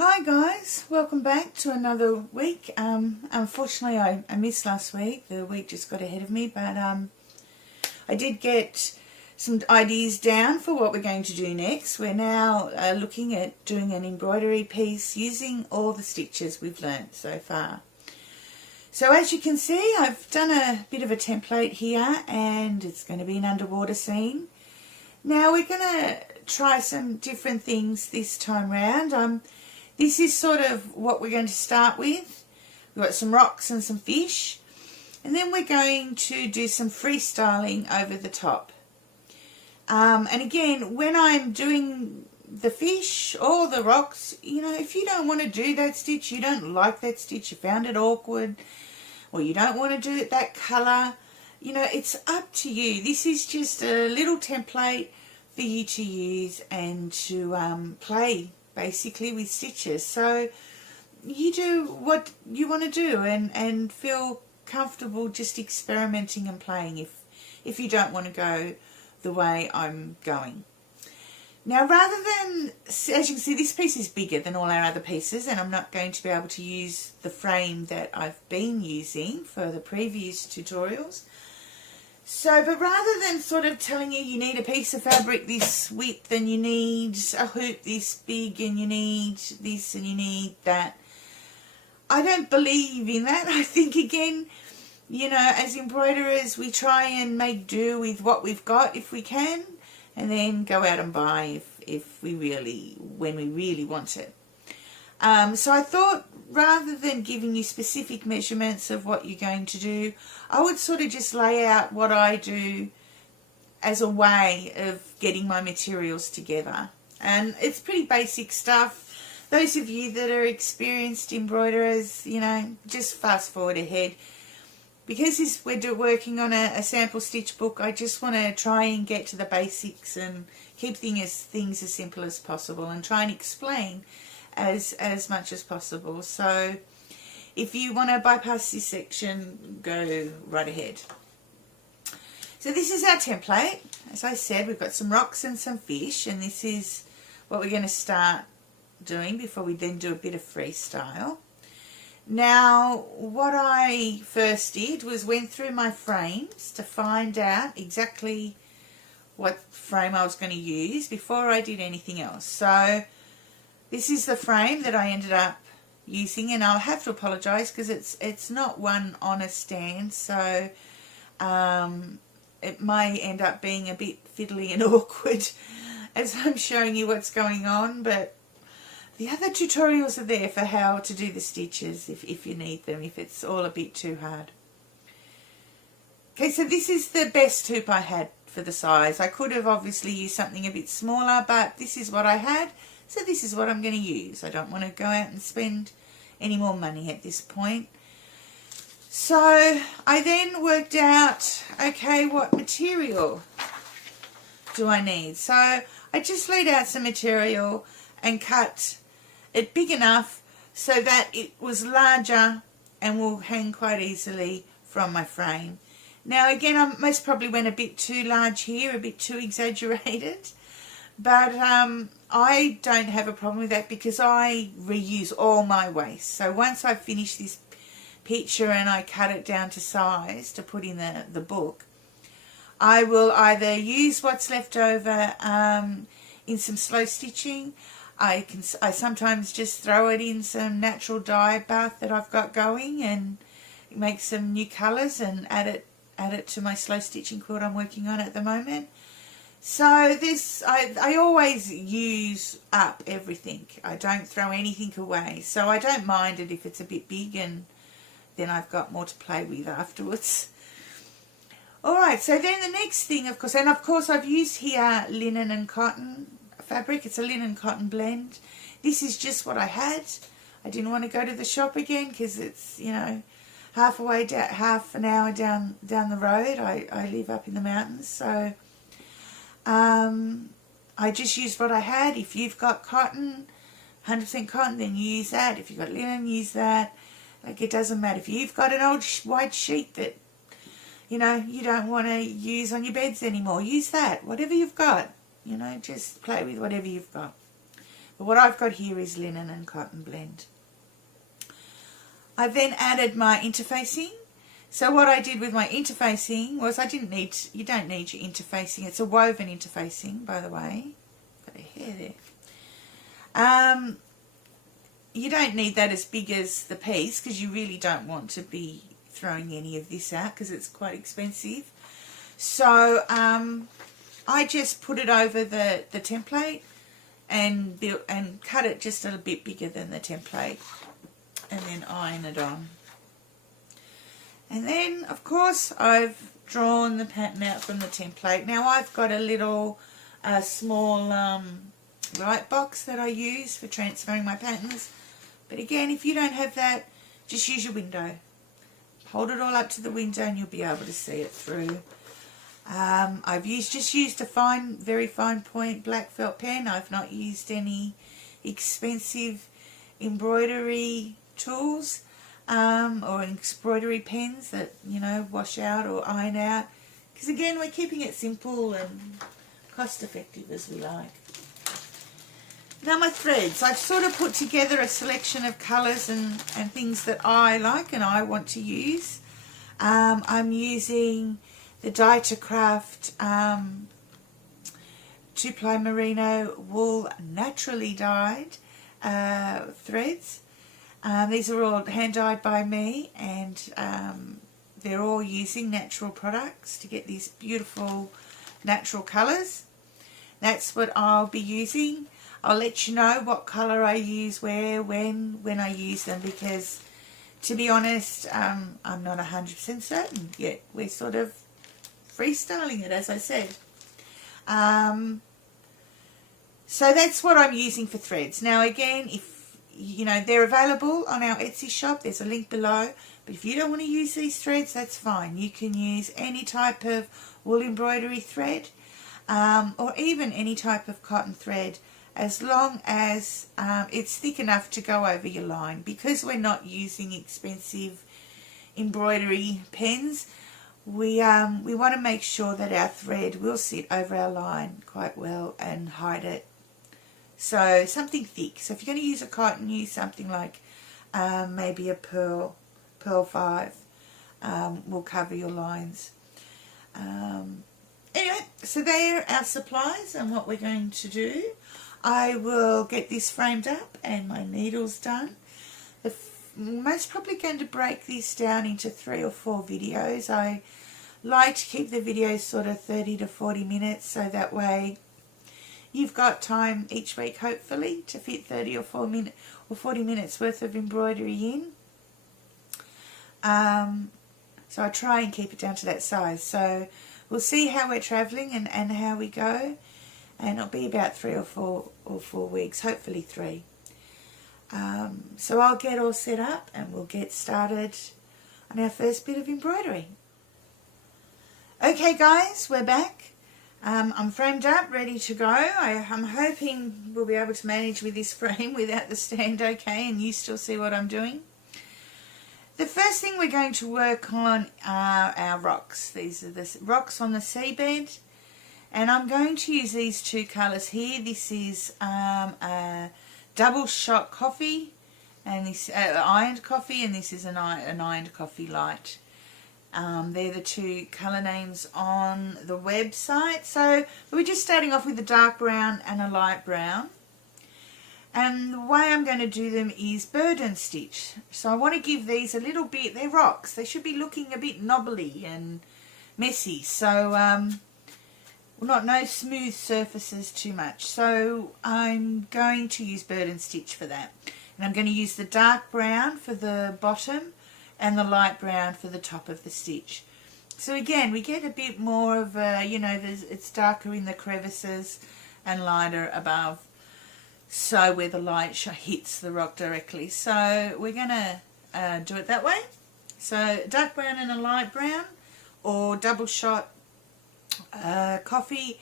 Hi guys, welcome back to another week. Unfortunately I missed last week. The week just got ahead of me, but I did get some ideas down for what we're going to do next. We're now looking at doing an embroidery piece using all the stitches we've learnt so far. So as you can see, I've done a bit of a template here, and it's going to be an underwater scene. Now we're going to try some different things this time round. This is sort of what we're going to start with. We've got some rocks and some fish, and then we're going to do some freestyling over the top. And again, when I'm doing the fish or the rocks, you know, if you don't want to do that stitch, you don't like that stitch, you found it awkward, or you don't want to do it that colour, you know, it's up to you. This is just a little template for you to use and to play basically with stitches. So you do what you want to do and feel comfortable just experimenting and playing if you don't want to go the way I'm going. Now, rather than, as you can see, this piece is bigger than all our other pieces, and I'm not going to be able to use the frame that I've been using for the previous tutorials. So, but rather than sort of telling you you need a piece of fabric this width and you need a hoop this big and you need this and you need that, I don't believe in that. I think, again, you know, as embroiderers, we try and make do with what we've got if we can, and then go out and buy when we really want it. So I thought, rather than giving you specific measurements of what you're going to do, I would sort of just lay out what I do as a way of getting my materials together. And it's pretty basic stuff. Those of you that are experienced embroiderers, you know, just fast forward ahead. Because we're working on a sample stitch book, I just want to try and get to the basics and keep things as simple as possible and try and explain as much as possible. So if you want to bypass this section, go right ahead. So this is our template. As I said, we've got some rocks and some fish, and this is what we're going to start doing before we then do a bit of freestyle. Now, what I first did was went through my frames to find out exactly what frame I was going to use before I did anything else. So this is the frame that I ended up using, and I'll have to apologise because it's not one on a stand, so it might end up being a bit fiddly and awkward as I'm showing you what's going on, but the other tutorials are there for how to do the stitches if you need them, if it's all a bit too hard. Okay, so this is the best hoop I had for the size. I could have obviously used something a bit smaller, but this is what I had. So this is what I'm going to use. I don't want to go out and spend any more money at this point. So I then worked out, okay, what material do I need? So I just laid out some material and cut it big enough so that it was larger and will hang quite easily from my frame. Now again, I most probably went a bit too large here, a bit too exaggerated. But I don't have a problem with that because I reuse all my waste. So once I finish this picture and I cut it down to size to put in the book, I will either use what's left over in some slow stitching. I sometimes just throw it in some natural dye bath that I've got going and make some new colours and add it to my slow stitching quilt I'm working on at the moment. So this, I always use up everything. I don't throw anything away. So I don't mind it if it's a bit big, and then I've got more to play with afterwards. Alright, so then the next thing, of course, and of course I've used here linen and cotton fabric. It's a linen cotton blend. This is just what I had. I didn't want to go to the shop again because it's, you know, half an hour down the road. I live up in the mountains, so I just used what I had. If you've got cotton, 100% cotton, then you use that. If you've got linen, use that. Like, it doesn't matter. If you've got an old white sheet that, you know, you don't want to use on your beds anymore, use that. Whatever you've got, you know, just play with whatever you've got. But what I've got here is linen and cotton blend. I then added my interfacing. So what I did with my interfacing was you don't need your interfacing. It's a woven interfacing, by the way. Got a hair there. You don't need that as big as the piece because you really don't want to be throwing any of this out because it's quite expensive. So I just put it over the template and cut it just a little bit bigger than the template and then iron it on. And then, of course, I've drawn the pattern out from the template. Now, I've got a little small light box that I use for transferring my patterns. But again, if you don't have that, just use your window. Hold it all up to the window and you'll be able to see it through. I've just used a very fine point black felt pen. I've not used any expensive embroidery tools. Or embroidery pens that, wash out or iron out. Because again, we're keeping it simple and cost effective as we like. Now my threads. I've sort of put together a selection of colours and things that I like and I want to use. I'm using the Dye to Craft 2-ply merino wool naturally dyed threads. These are all hand dyed by me and they're all using natural products to get these beautiful natural colours. That's what I'll be using. I'll let you know what colour I use where, when I use them because to be honest I'm not 100% certain yet. We're sort of freestyling it as I said. So that's what I'm using for threads. Now again, if they're available on our Etsy shop. There's a link below. But if you don't want to use these threads, that's fine. You can use any type of wool embroidery thread or even any type of cotton thread as long as it's thick enough to go over your line. Because we're not using expensive embroidery pens, we want to make sure that our thread will sit over our line quite well and hide it. So something thick. So if you're going to use a cotton, use something like maybe a Pearl 5 will cover your lines. Anyway, so there are our supplies and what we're going to do. I will get this framed up and my needles done. I'm most probably going to break this down into 3 or 4 videos. I like to keep the videos sort of 30 to 40 minutes so that way you've got time each week, hopefully, to fit 30 or 40 minutes worth of embroidery in. So I try and keep it down to that size. So we'll see how we're travelling and how we go. And it'll be about 3 or 4 weeks, hopefully 3. So I'll get all set up and we'll get started on our first bit of embroidery. Okay guys, we're back. I'm framed up, ready to go. I'm hoping we'll be able to manage with this frame without the stand okay and you still see what I'm doing. The first thing we're going to work on are our rocks. These are the rocks on the seabed and I'm going to use these 2 colours here. This is a double shot coffee and this ironed coffee and this is an ironed coffee light. They're the 2 colour names on the website. So we're just starting off with a dark brown and a light brown. And the way I'm going to do them is burden stitch. So I want to give these a little bit, they're rocks. They should be looking a bit knobbly and messy. So no smooth surfaces too much. So I'm going to use burden stitch for that. And I'm going to use the dark brown for the bottom and the light brown for the top of the stitch. So again, we get a bit more of a, it's darker in the crevices and lighter above. So where the light hits the rock directly. So we're going to do it that way. So dark brown and a light brown or double shot coffee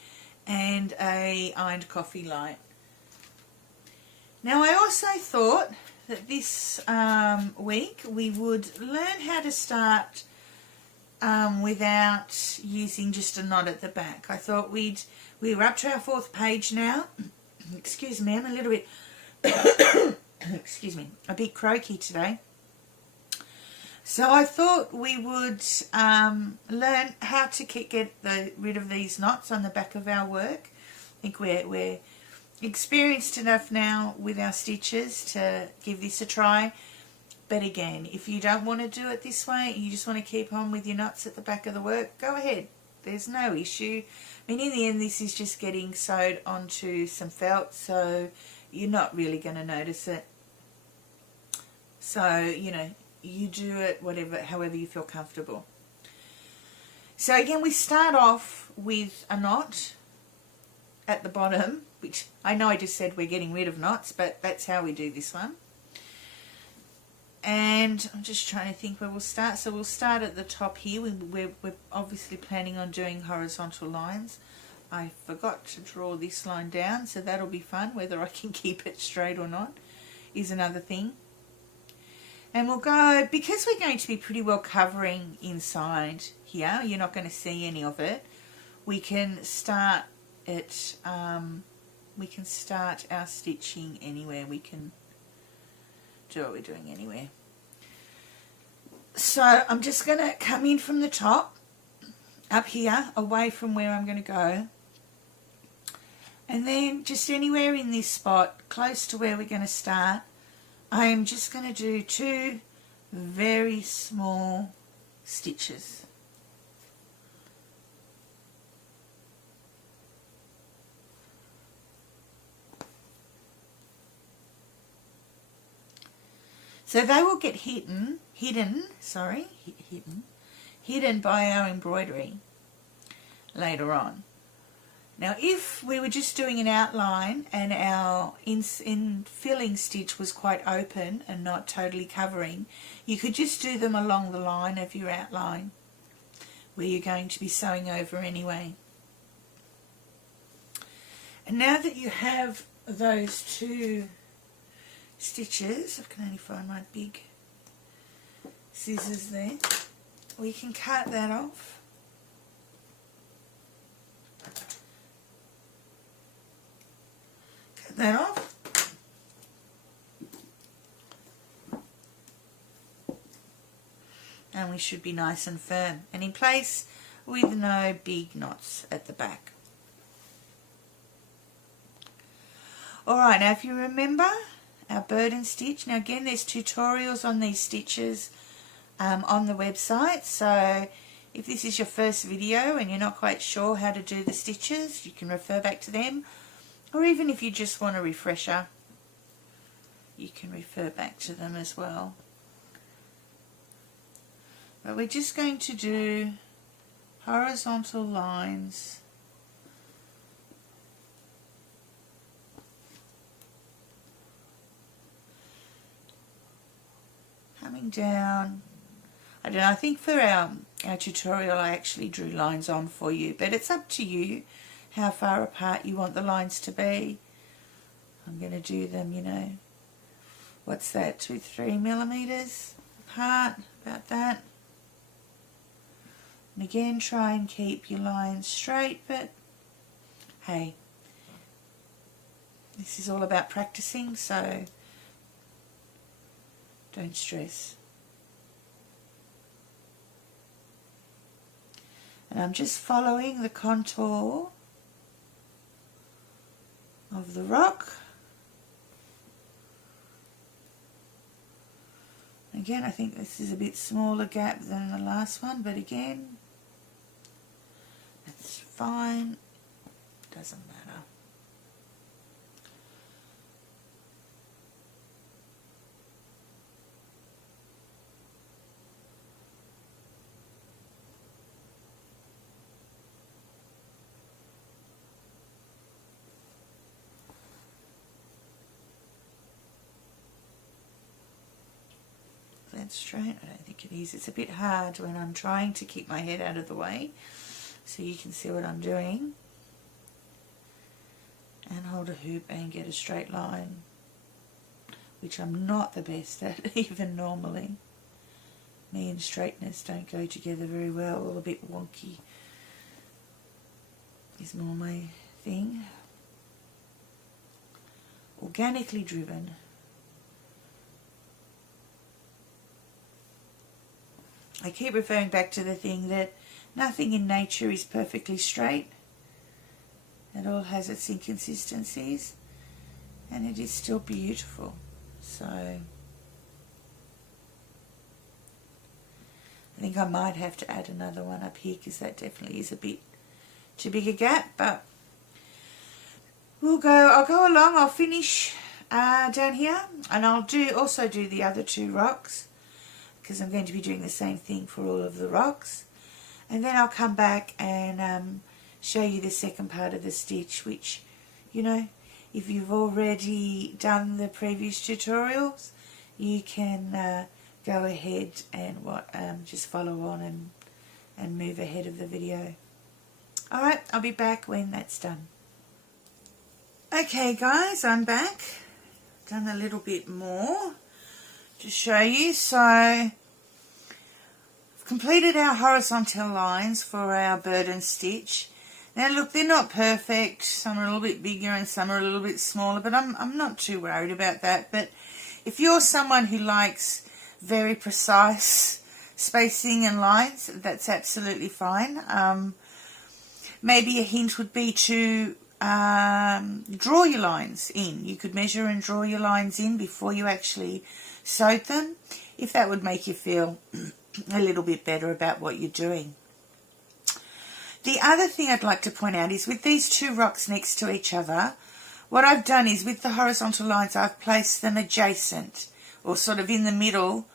and a ironed coffee light. Now I also thought that this week we would learn how to start without using just a knot at the back. I thought we were up to our 4th page now. Excuse me, I'm a little bit excuse me, a bit croaky today. So I thought we would learn how to get rid of these knots on the back of our work. I think we're experienced enough now with our stitches to give this a try. But again, if you don't want to do it this way, you just want to keep on with your knots at the back of the work, go ahead. There's no issue. I mean, in the end, this is just getting sewed onto some felt, so you're not really going to notice it. So, you know, you do it however you feel comfortable. So again, we start off with a knot at the bottom, which I know I just said we're getting rid of knots, but that's how we do this one. And I'm just trying to think where we'll start. So we'll start at the top here. We're obviously planning on doing horizontal lines. I forgot to draw this line down, so that'll be fun. Whether I can keep it straight or not is another thing. And we'll go, because we're going to be pretty well covering inside here, you're not going to see any of it. We can start it. We can start our stitching anywhere. We can do what we're doing anywhere. So I'm just going to come in from the top, up here, away from where I'm going to go. And then just anywhere in this spot, close to where we're going to start, I am just going to do 2 very small stitches. So they will get hidden by our embroidery later on. Now, if we were just doing an outline and our filling stitch was quite open and not totally covering, you could just do them along the line of your outline where you're going to be sewing over anyway. And now that you have those 2 stitches, I can only find my big scissors there, we can cut that off. Cut that off. And we should be nice and firm and in place with no big knots at the back. Alright, now if you remember our burden stitch, now again there's tutorials on these stitches on the website, so if this is your first video and you're not quite sure how to do the stitches, you can refer back to them, or even if you just want a refresher, you can refer back to them as well. But we're just going to do horizontal lines coming down. I don't know, I think for our tutorial I actually drew lines on for you, but it's up to you how far apart you want the lines to be. I'm going to do them, you know, what's that, 2-3 millimeters apart, about that. And again, try and keep your lines straight, but hey, this is all about practicing, so don't stress. And I'm just following the contour of the rock. Again, I think this is a bit smaller gap than the last one, but again, that's fine, doesn't matter. That's straight? I don't think it is. It's a bit hard when I'm trying to keep my head out of the way so you can see what I'm doing. And hold a hoop and get a straight line, which I'm not the best at even normally. Me and straightness don't go together very well, all a bit wonky is more my thing. Or organically driven. I keep referring back to the thing that nothing in nature is perfectly straight. It all has its inconsistencies, and it is still beautiful. So I think I might have to add another one up here, because that definitely is a bit too big a gap, but I'll go along. I'll finish down here, and I'll also do the other two rocks, because I'm going to be doing the same thing for all of the rocks. And then I'll come back and show you the second part of the stitch, which, you know, if you've already done the previous tutorials, you can go ahead and just follow on and move ahead of the video. Alright, I'll be back when that's done. Okay guys, I'm back. Done a little bit more to show you. So I've completed our horizontal lines for our burden stitch. Now look, they're not perfect. Some are a little bit bigger and some are a little bit smaller, but I'm not too worried about that. But if you're someone who likes very precise spacing and lines, that's absolutely fine. Maybe a hint would be to draw your lines in. You could measure and draw your lines in before you actually sewed them, if that would make you feel a little bit better about what you're doing. The other thing I'd like to point out is with these two rocks next to each other, what I've done is with the horizontal lines I've placed them adjacent, or sort of in the middle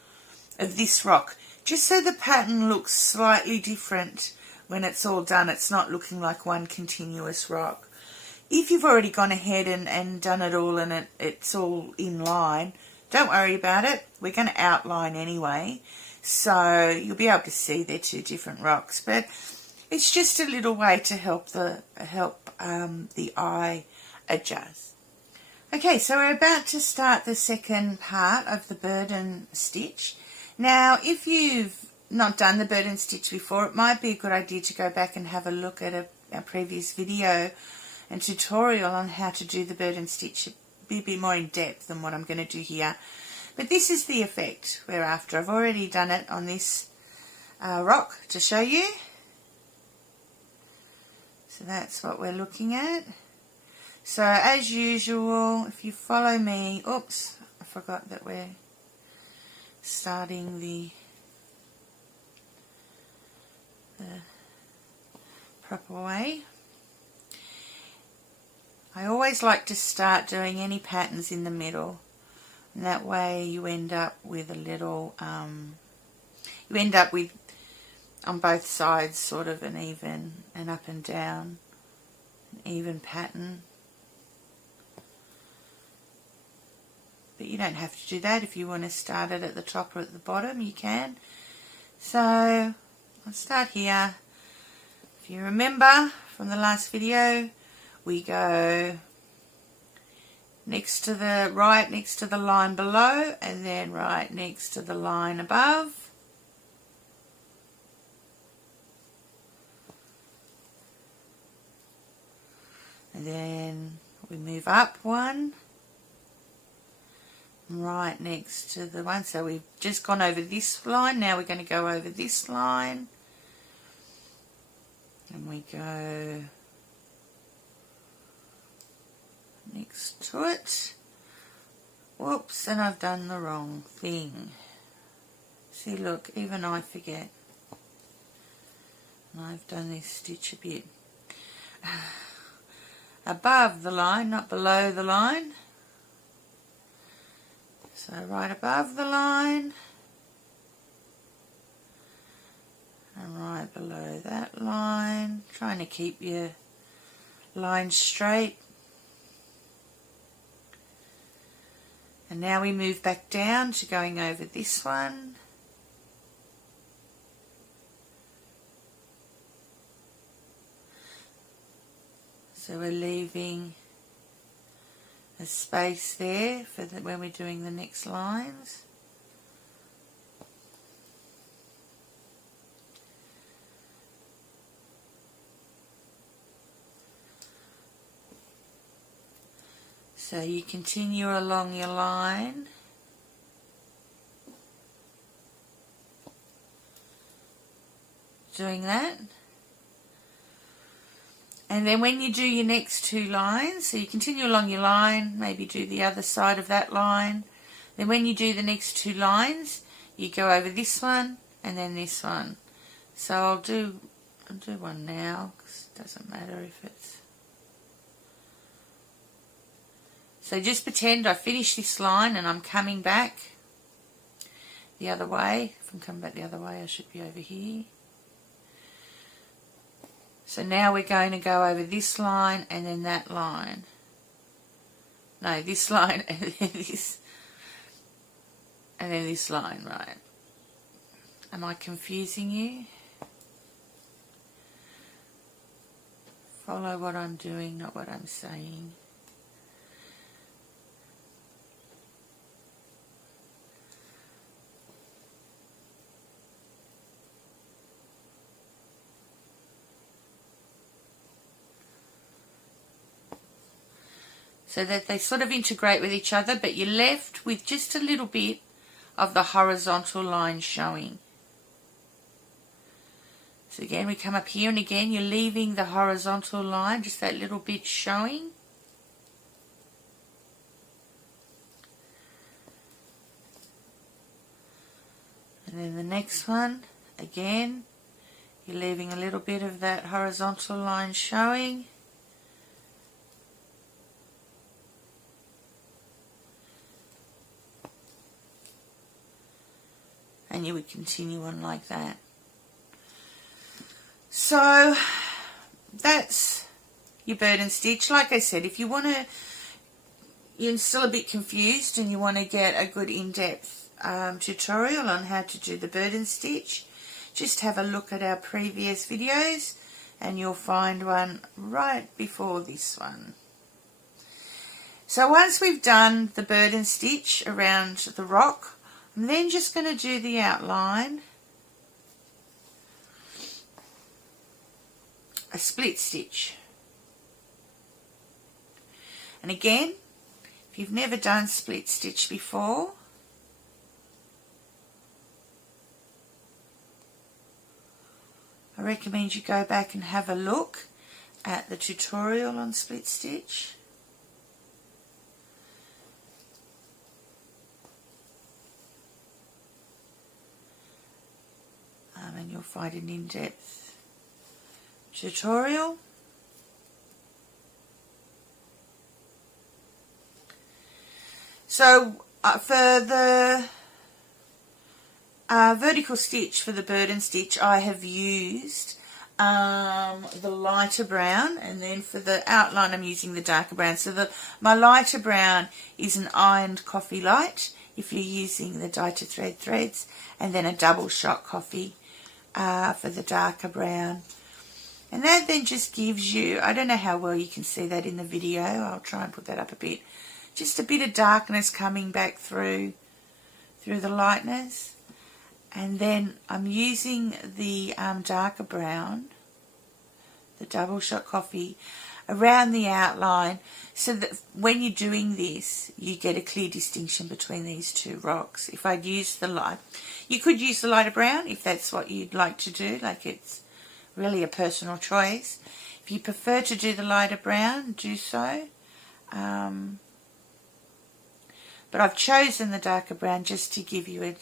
of this rock, just so the pattern looks slightly different when it's all done. It's not looking like one continuous rock. If you've already gone ahead and done it all and it's all in line, don't worry about it. We're going to outline anyway, so you'll be able to see they're two different rocks. But it's just a little way to help the eye adjust. Okay, so we're about to start the second part of the burden stitch. Now, if you've not done the burden stitch before, it might be a good idea to go back and have a look at a previous video and tutorial on how to do the burden stitch. Be a bit more in depth than what I'm going to do here. But this is the effect we're after. I've already done it on this rock to show you. So that's what we're looking at. So as usual, if you follow me, oops, I forgot that we're starting the proper way. I always like to start doing any patterns in the middle, and that way you end up with a little, you end up with on both sides sort of an even and up and down, an even pattern. But you don't have to do that. If you want to start it at the top or at the bottom, you can. So I'll start here. If you remember from the last video, we go next to the next to the line below, and then right next to the line above. And then we move up one, right next to the one. So we've just gone over this line. Now we're going to go over this line, and we go next to it. Whoops, and I've done the wrong thing. See, look, even I forget. And I've done this stitch a bit above the line, not below the line. So right above the line and right below that line, trying to keep your line straight. And now we move back down to going over this one. So we're leaving a space there for when we're doing the next lines. So you continue along your line. Doing that. And then when you do your next two lines, so you continue along your line, maybe do the other side of that line. Then when you do the next two lines, you go over this one and then this one. So I'll do one now, because it doesn't matter if it's... So just pretend I finished this line and I'm coming back the other way. If I'm coming back the other way, I should be over here. So now we're going to go over this line and then that line. No, this line and then this. And then this line, right. Am I confusing you? Follow what I'm doing, not what I'm saying. So that they sort of integrate with each other, but you're left with just a little bit of the horizontal line showing. So again, we come up here, and again you're leaving the horizontal line, just that little bit showing. And then the next one, again, you're leaving a little bit of that horizontal line showing. And you would continue on like that. So that's your bird and stitch. Like I said, if you want to, you're still a bit confused and you want to get a good in-depth tutorial on how to do the bird and stitch, just have a look at our previous videos and you'll find one right before this one. So once we've done the bird and stitch around the rock, I'm then just going to do the outline, a split stitch. And again, if you've never done split stitch before, I recommend you go back and have a look at the tutorial on split stitch. And you'll find an in-depth tutorial. So for the vertical stitch for the bird and stitch, I have used the lighter brown, and then for the outline I'm using the darker brown. So my lighter brown is an ironed coffee light if you're using the dye to thread threads, and then a double shot coffee for the darker brown. And that then just gives you, I don't know how well you can see that in the video, I'll try and put that up a bit, just a bit of darkness coming back through the lightness. And then I'm using the darker brown, the double shot coffee, around the outline, so that when you're doing this you get a clear distinction between these two rocks. If I'd used the light, you could use the lighter brown if that's what you'd like to do, like it's really a personal choice. If you prefer to do the lighter brown, do so. But I've chosen the darker brown just to give you a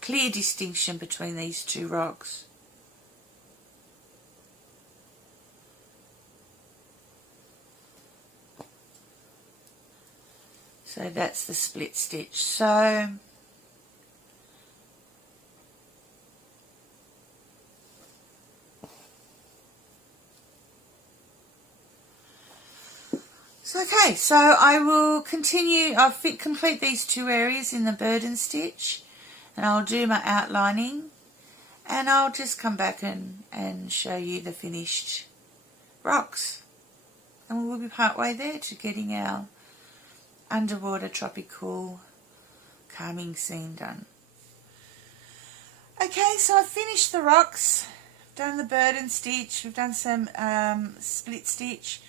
clear distinction between these two rocks. So that's the split stitch. So okay, so I will continue, I'll complete these two areas in the bird and stitch, and I'll do my outlining, and I'll just come back and show you the finished rocks. And we'll be partway there to getting our underwater tropical calming scene done. Okay, so I've finished the rocks, I've done the bird and stitch, we've done some split stitch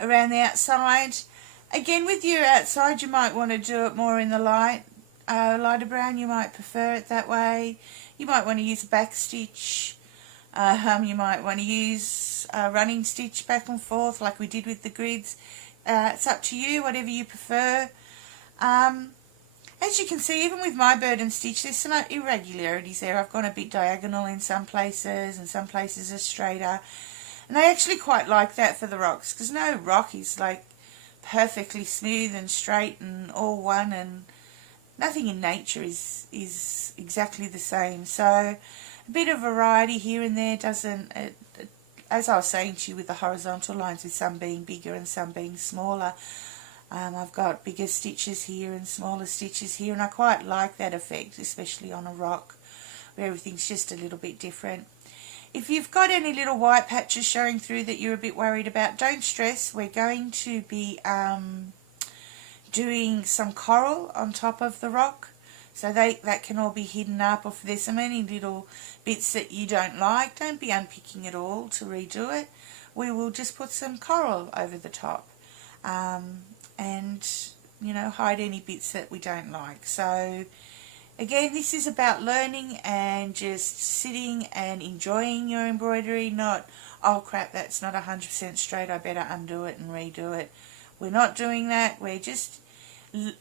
around the outside, Again, with your outside, you might want to do it more in the lighter brown. You might prefer it that way. You might want to use a back stitch. You might want to use a running stitch back and forth like we did with the grids. It's up to you, whatever you prefer. As you can see, even with my burden stitch, there's some irregularities there. I've gone a bit diagonal in some places, and some places are straighter. And I actually quite like that for the rocks, because no rock is like perfectly smooth and straight and all one, and nothing in nature is exactly the same. So a bit of variety here and there doesn't, as I was saying to you with the horizontal lines, with some being bigger and some being smaller, I've got bigger stitches here and smaller stitches here, and I quite like that effect, especially on a rock where everything's just a little bit different. If you've got any little white patches showing through that you're a bit worried about, don't stress. We're going to be doing some coral on top of the rock, so that can all be hidden up. Or if there's so many little bits that you don't like, don't be unpicking it all to redo it. We will just put some coral over the top. And, you know, hide any bits that we don't like. So, again, this is about learning and just sitting and enjoying your embroidery, not, oh crap, that's not 100% straight, I better undo it and redo it. We're not doing that. We're just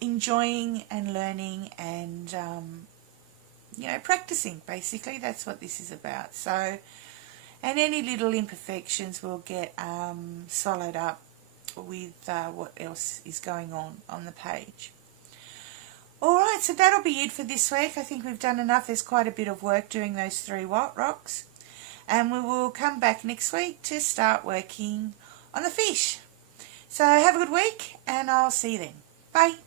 enjoying and learning and, you know, practicing, basically. That's what this is about. So, and any little imperfections will get swallowed up with what else is going on the page. Alright, so that'll be it for this week. I think we've done enough. There's quite a bit of work doing those 3 rocks, and we will come back next week to start working on the fish. So have a good week, and I'll see you then. Bye.